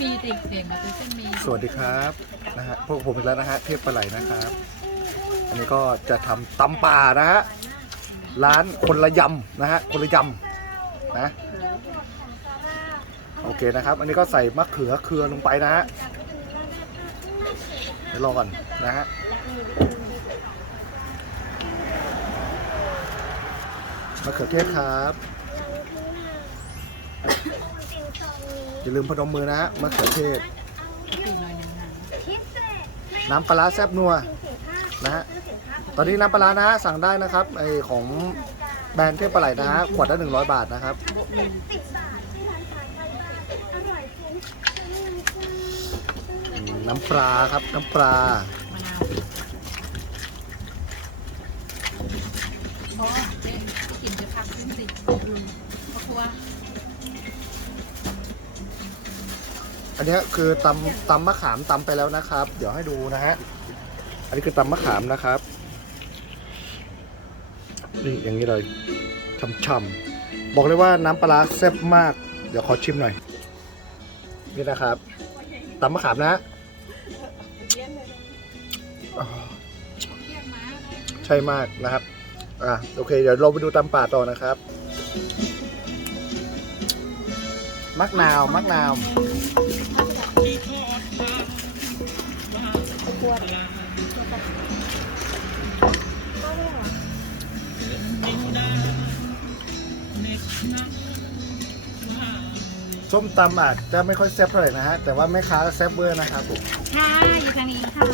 มีติดเด่นมาเป็นเส้นมี สวัสดีครับนะฮะพวกผมอีกแล้วนะฮะเทพปลาไหลนะครับ อันนี้ก็จะทำตำป่านะฮะร้านคนละยำนะฮะคนละยำนะโอเคนะครับ อันนี้ก็ใส่มะเขือเคือลงไปนะฮะเดี๋ยวรอก่อนนะฮะมะเขือเทศครับ อย่าลืมพนมมือนะฮะมะเขือเทศตีหน่อยหนึงนะน้ำปลาร้าแซ่บนัวนะฮะตอนนี้น้ำปลาร้านะฮะสั่งได้นะครับไอของแบรนด์เทพปลาไหลนะฮะขวดละหนึ่งร้อยบาทนะครับอืมน้ำปลาครับน้ำปลา มะนาวเพราะเจ๊กินจะพักขึ้นสิลุงเพราะว่า อันนี้คือตำตำมะขามตำไปแล้วนะครับ เดี๋ยวให้ดูนะฮะ อันนี้คือตำมะขามนะครับนี่อย่างนี้เลยช่ำๆบอกเลยว่าน้ำปลาแซ่บมาก เดี๋ยวขอชิมหน่อย นี่นะครับตำมะขามนะฮะใช่มากนะครับ อะโอเค เดี๋ยวเราไปดูตำป่าต่อนะครับ มักนาว มักนาว ส้มตำอาจจะไม่ค่อยแซ่บเท่าไหร่นะฮะ แต่ว่าแม่ค้าแซ่บเวอร์นะครับผม ค่ะอยู่ทางนี้ค่ะ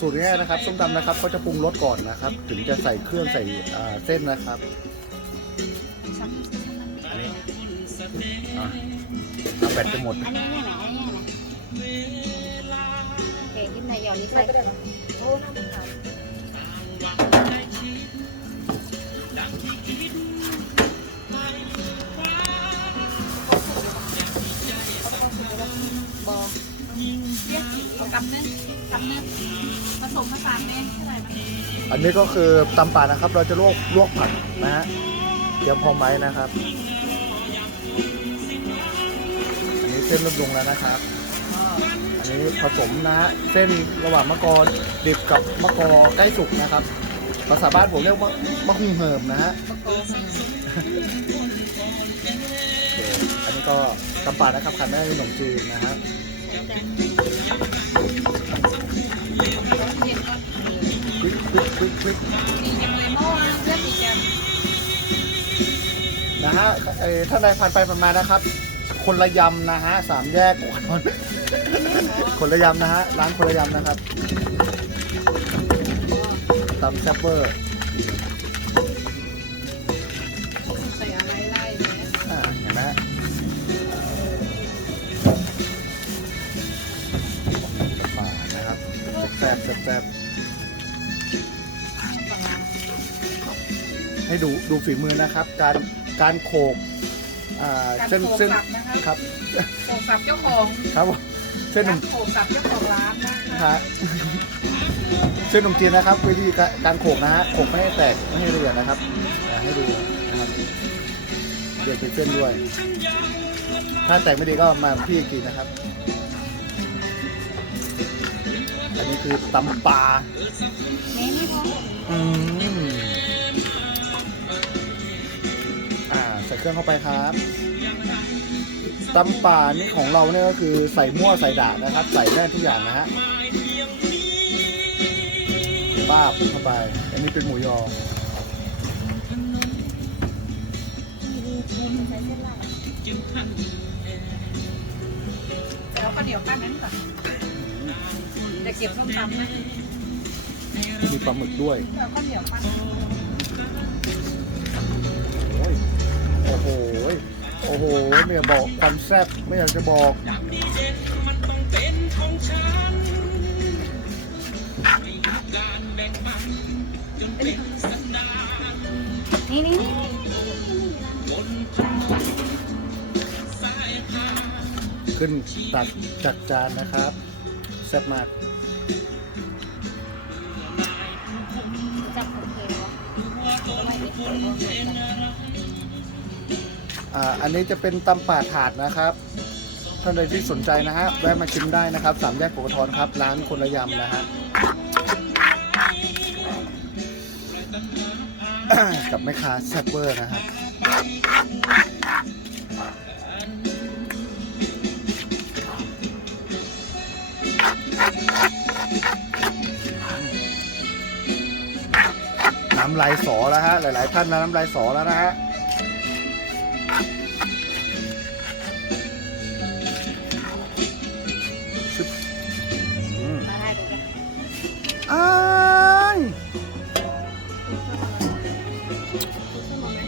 สูตรง่ายนะครับส้มตำนะครับเขาจะปรุงรสก่อนนะครับ ถึงจะใส่เครื่องใส่เส้นนะครับเอาแบตจะหมดอันนี้เนี่ยไหมอันนี้เนี่ยไหมเก๋ยิ้มนหยอดนี้ใส่ก็ได้ปะโอ้น้ำขาว สมผสานเนี่ยเท่าไร่ไหมอันนี้ก็คือตำป่านะครับ เราจะลวกลวกผักนะฮะเตรียมพร้อมไว้นะครับ อันนี้เส้นเรุ่งแล้วนะครับ อันนี้ผสมนะฮะเส้นระหว่างมะกอดิบกับมะกอใกล้สุกนะครับ ภาษาบ้านผมเรียกว่ามะฮุ่งเหิมนะฮะโอเคอันนี้ก็ตำป่านะครับขาดไม่ได้ขนมจีนนะฮะเลิกคลิกคลิกดีจังเลยโม่เลือกอีกกันะฮะเอ่อท่านใดผ่านไปผ่านมานะครับ คนละยำนะฮะสามแยกคนคนละยำนะฮะร้านคนละยำนะครับตำแซ่บเวอร์ใส่อะไรไล่เนี่ยอ่าเห็นไหมฮะป่านะครับแซ่บแซ่บแซ่บ ให้ดูดูฝีมือนะครับ การการโขกอ่าการเส้นโขกเส้นสับนะคะครับโขกสับเจ้าของครับผมเส้นหกานึ่รงโขกสับเจ้าของร้านนะนะคะฮะเส้นขนมจีนนะครับวิธีการโขกนะฮะโขกไม่ให้แตกไม่ให้เรียนนะครับอ่าให้ดูนะครับเรียนเป็นเส้นด้วย ถ้าแตกไม่ดีก็มาพี่อีกทีนะครับ อันนี้คือตำปลา เน้นไม่พออืม เครื่องเข้าไปครับตำป่านี่ของเราเนี่ยก็คือใส่มั่วใส่ด่างนะครับ ใส่ได้ทุกอย่างนะฮะป้าบเข้าไป อันนี้เป็นหมูยอแล้วข้าวเหนียวปั้นนั้นก่อนจะเก็บส้มตำนะมีปลาหมึกด้วยแล้วข้าวเหนียวปั้นโอ้ยโอ้โห โอ้โห ไม่อยากบอกความแซ่บไม่อยากจะบอกนี่นี่นี่ขึ้นตักจากจานนะครับ แซ่บมาก จับโอเควะไม่ได้เปิดวะ อ่าอันนี้จะเป็นตำป่าถาดนะครับท่านใดที่สนใจนะฮะแวะมาชิมได้นะครับสามแยกโกกทอนครับร้านคนละยำนะฮะกับแม่ค้าแซ่บเวอร์นะครับน้ำลายสอแล้วฮะหลาย ๆ ท่านนะน้ำลายสอแล้วนะฮะ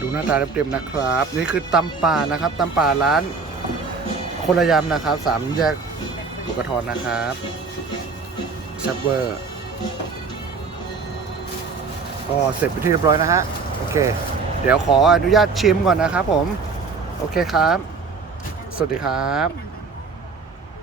ดูหน้าตาเต็มๆนะครับ นี่คือตำป่านะครับตำป่าร้าน คนละยำนะครับสามแยกบุกระทอนนะครับแซบเวอร์ก็เสร็จไปที่เรียบร้อยนะฮะโอเค เดี๋ยวขออนุญาตชิมก่อนนะครับผม โอเคครับ สวัสดีครับ